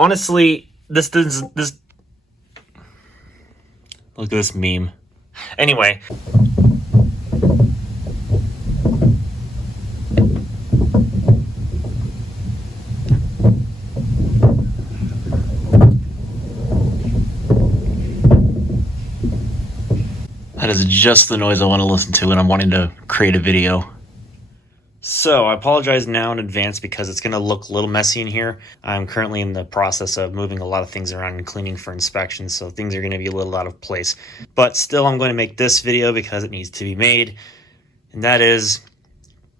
Honestly, this look at this meme. Anyway, that is just the noise I want to listen to when I'm wanting to create a video. So I apologize now in advance because it's going to look a little messy in here. I'm currently in the process of moving a lot of things around and cleaning for inspection, so things are going to be a little out of place. But still, I'm going to make this video because it needs to be made, and that is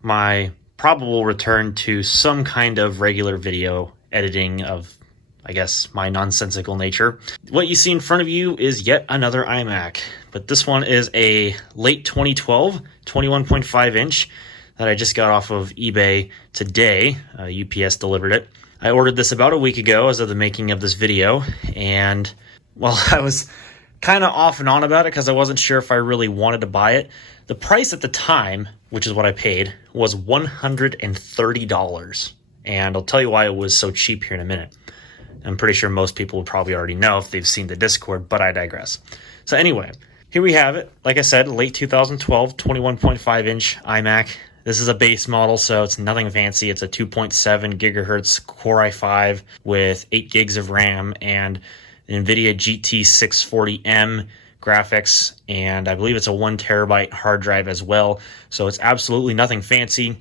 my probable return to some kind of regular video editing of, I guess, my nonsensical nature. What you see in front of you is yet another iMac, but this one is a late 2012 21.5 inch that I just got off of eBay today. UPS delivered it. I ordered this about a week ago as of the making of this video, and well, I was kind of off and on about it because I wasn't sure if I really wanted to buy it. The price at the time, which is what I paid, was $130, and I'll tell you why it was so cheap here in a minute. I'm pretty sure most people would probably already know if they've seen the Discord, but I digress. So anyway, here we have it. Like I said, late 2012, 21.5 inch iMac. This is a base model, so it's nothing fancy. It's a 2.7 gigahertz Core i5 with 8 gigs of RAM and an NVIDIA GT 640M graphics, and I believe it's a 1 terabyte hard drive as well. So it's absolutely nothing fancy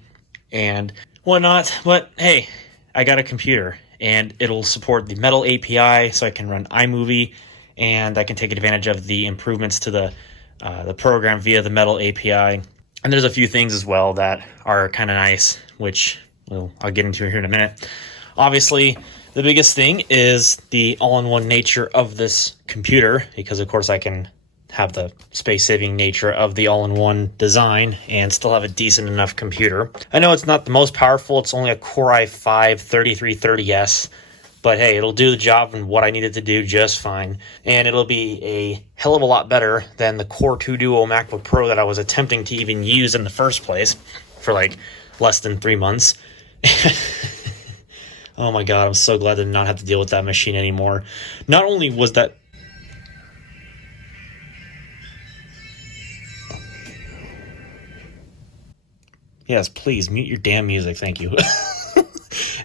and whatnot, but hey, I got a computer, and it'll support the Metal API, so I can run iMovie, and I can take advantage of the improvements to the program via the Metal API. And there's a few things as well that are kind of nice, which I'll get into here in a minute. Obviously, the biggest thing is the all-in-one nature of this computer, because of course I can have the space-saving nature of the all-in-one design and still have a decent enough computer. I know it's not the most powerful. It's only a Core i5 3330S, but hey, it'll do the job and what I need it to do just fine. And it'll be a hell of a lot better than the Core 2 Duo MacBook Pro that I was attempting to even use in the first place for like less than 3 months. Oh my god, I'm so glad to not have to deal with that machine anymore. Not only was that... Yes, please, mute your damn music, thank you.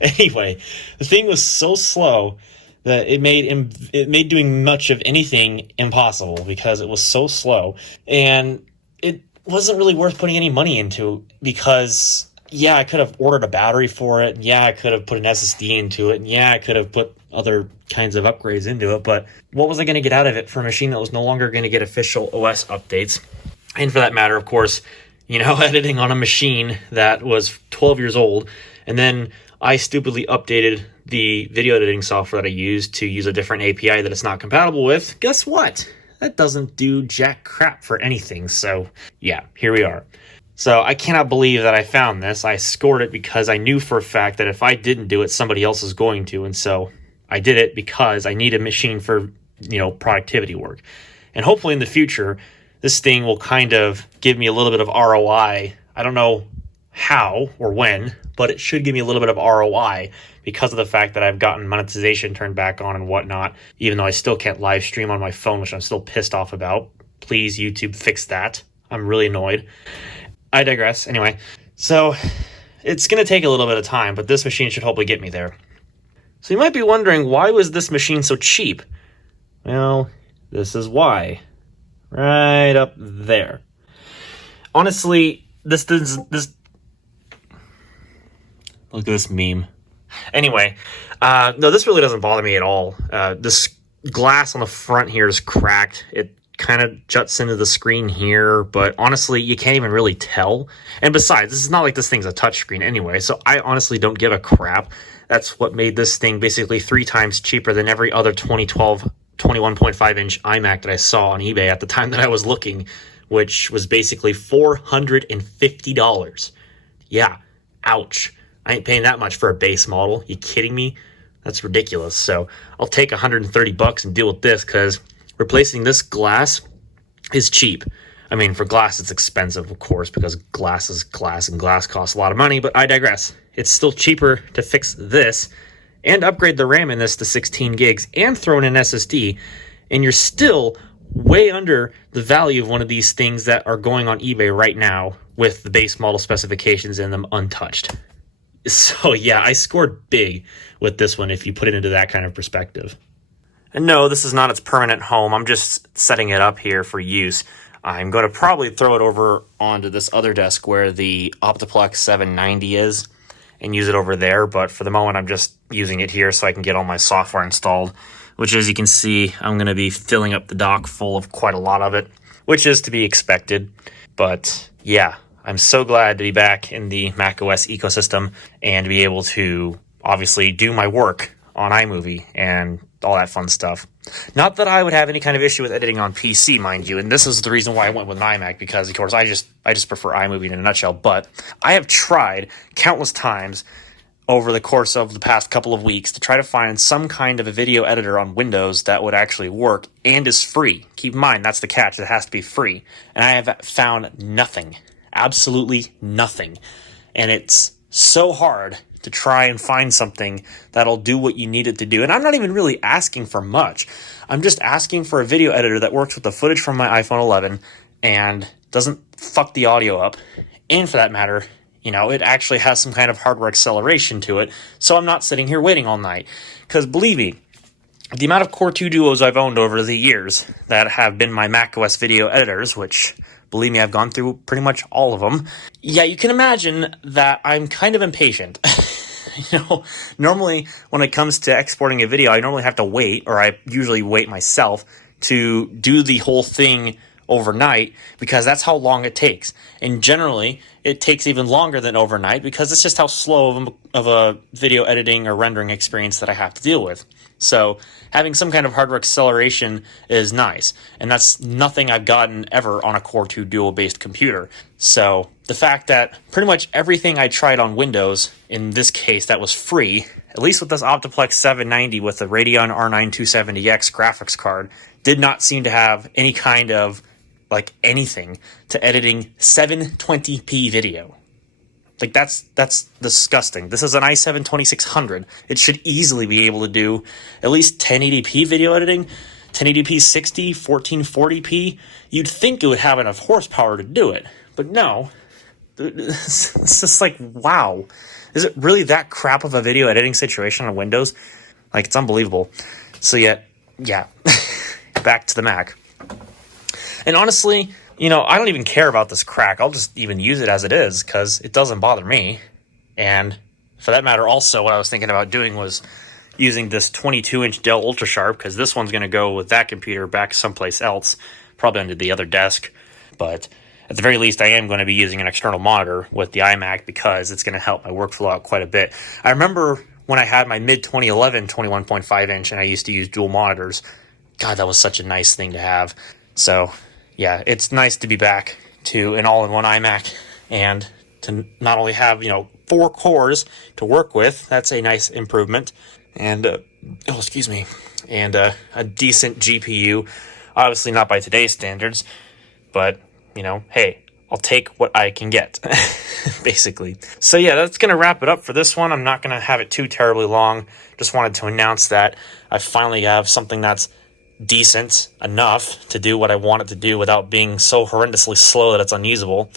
Anyway, the thing was so slow that it made doing much of anything impossible because it was so slow, and it wasn't really worth putting any money into because, yeah, I could have ordered a battery for it, and yeah, I could have put an SSD into it, and yeah, I could have put other kinds of upgrades into it, but what was I going to get out of it for a machine that was no longer going to get official OS updates? And for that matter, of course, you know, editing on a machine that was 12 years old, and then I stupidly updated the video editing software that I used to use a different API that it's not compatible with. Guess what? That doesn't do jack crap for anything. So yeah, here we are. So I cannot believe that I found this. I scored it because I knew for a fact that if I didn't do it, somebody else is going to. And so I did it because I need a machine for, you know, productivity work. And hopefully in the future, this thing will kind of give me a little bit of ROI. I don't know how or when, but it should give me a little bit of ROI because of the fact that I've gotten monetization turned back on and whatnot, even though I still can't live stream on my phone, which I'm still pissed off about. Please, YouTube, fix that. I'm really annoyed. I digress. Anyway, so it's going to take a little bit of time, but this machine should hopefully get me there. So you might be wondering, why was this machine so cheap? Well, this is why. Right up there. Honestly, this look at this meme. Anyway, no, this really doesn't bother me at all. This glass on the front here is cracked. It kind of juts into the screen here, but honestly, you can't even really tell. And besides, this is not like this thing's a touchscreen anyway, so I honestly don't give a crap. That's what made this thing basically 3 times cheaper than every other 2012 21.5 inch iMac that I saw on eBay at the time that I was looking, which was basically $450. Yeah, ouch. I ain't paying that much for a base model. You kidding me? That's ridiculous. So I'll take $130 and deal with this because replacing this glass is cheap. I mean, for glass, it's expensive, of course, because glass is glass and glass costs a lot of money, but I digress. It's still cheaper to fix this and upgrade the RAM in this to 16 gigs and throw in an SSD, and you're still way under the value of one of these things that are going on eBay right now with the base model specifications in them untouched. So yeah, I scored big with this one if you put it into that kind of perspective. And no, this is not its permanent home. I'm just setting it up here for use. I'm going to probably throw it over onto this other desk where the Optiplex 790 is and use it over there. But for the moment, I'm just using it here so I can get all my software installed, which, as you can see, I'm going to be filling up the dock full of quite a lot of it, which is to be expected. But yeah, I'm so glad to be back in the macOS ecosystem and to be able to obviously do my work on iMovie and all that fun stuff. Not that I would have any kind of issue with editing on PC, mind you, and this is the reason why I went with an iMac, because of course I just prefer iMovie in a nutshell. But I have tried countless times over the course of the past couple of weeks to try to find some kind of a video editor on Windows that would actually work and is free. Keep in mind, that's the catch, it has to be free. And I have found nothing. Absolutely nothing. And it's so hard to try and find something that'll do what you need it to do. And I'm not even really asking for much. I'm just asking for a video editor that works with the footage from my iPhone 11 and doesn't fuck the audio up. And for that matter, you know, it actually has some kind of hardware acceleration to it, so I'm not sitting here waiting all night. Because believe me, the amount of Core 2 Duos I've owned over the years that have been my macOS video editors, which, believe me, I've gone through pretty much all of them. Yeah, you can imagine that I'm kind of impatient. You know, normally when it comes to exporting a video, I normally have to wait, or I usually wait myself to do the whole thing overnight, because that's how long it takes. And generally, it takes even longer than overnight because it's just how slow of a video editing or rendering experience that I have to deal with. So having some kind of hardware acceleration is nice, and that's nothing I've gotten ever on a Core 2 Duo-based computer. So the fact that pretty much everything I tried on Windows, in this case that was free, at least with this Optiplex 790 with the Radeon R9 270X graphics card, did not seem to have any kind of anything to editing 720p video. Like, that's disgusting. This is an i7 2600. It should easily be able to do at least 1080p video editing, 1080p 60, 1440p. You'd think it would have enough horsepower to do it, but no. It's just like, wow. Is it really that crap of a video editing situation on Windows? Like, it's unbelievable. So yeah, back to the Mac. And honestly, you know, I don't even care about this crack. I'll just even use it as it is because it doesn't bother me. And for that matter, also, what I was thinking about doing was using this 22-inch Dell Ultrasharp, because this one's going to go with that computer back someplace else, probably under the other desk. But at the very least, I am going to be using an external monitor with the iMac because it's going to help my workflow out quite a bit. I remember when I had my mid-2011 21.5-inch and I used to use dual monitors. God, that was such a nice thing to have. So yeah, it's nice to be back to an all-in-one iMac and to not only have, 4 cores to work with. That's a nice improvement. And, and a decent GPU. Obviously not by today's standards, but, hey, I'll take what I can get, basically. So yeah, that's going to wrap it up for this one. I'm not going to have it too terribly long. Just wanted to announce that I finally have something that's decent enough to do what I want it to do without being so horrendously slow that it's unusable.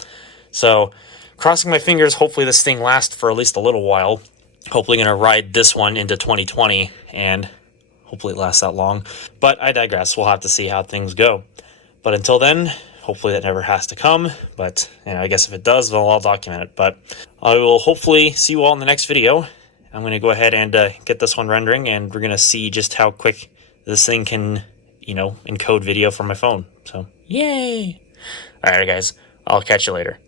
So, crossing my fingers, hopefully this thing lasts for at least a little while. Hopefully going to ride this one into 2020, and hopefully it lasts that long. But I digress. We'll have to see how things go. But until then, hopefully that never has to come. But I guess if it does, well, I'll document it. But I will hopefully see you all in the next video. I'm going to go ahead and get this one rendering, and we're going to see just how quick this thing can encode video from my phone. So, yay! Alright, guys. I'll catch you later.